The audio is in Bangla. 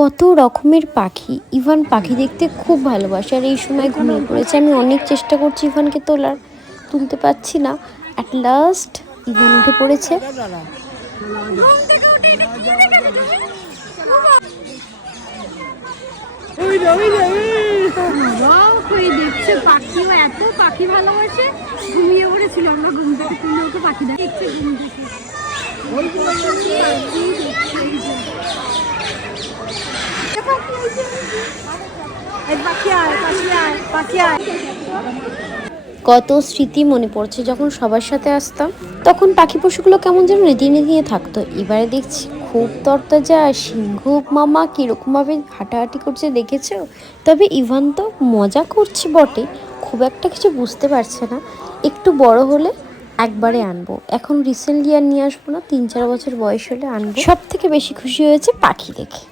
কত রকমের পাখি। ইভান পাখি দেখতে খুব ভালোবাসে আর এই সময় ঘুমিয়ে পড়েছে। আমি অনেক চেষ্টা করছি ইভানকে তোলার, তুলতে পারছি না। অ্যাট লাস্ট ইভান উঠে পড়েছে। দেখছে পাখিও এত পাখি ভালোবাসে, ঘুমিয়ে পড়েছিল। আমরা ঘুম থেকে তুলে ওকে পাখি দেখছে, ঘুম থেকে কত স্মৃতি মনে পড়ছে যখন সবার সাথে আসতাম। তখন পাখি পশুগুলো কেমন যেন রেদিয়ে রেদিয়ে থাকতো। এবারে দেখছি খুব তরতাজা। সিংহ মামা কিরকমভাবে হাঁটাহাঁটি করছে দেখেছো? তবে ইভান তো মজা করছে বটে, খুব একটা কিছু বুঝতে পারছে না। একটু বড় হলে একবারে আনবো, এখন রিসেন্টলি আর নিয়ে আসবো না, 3-4 বছর বয়স হলে আনবো। সব থেকে বেশি খুশি হয়েছে পাখি দেখে।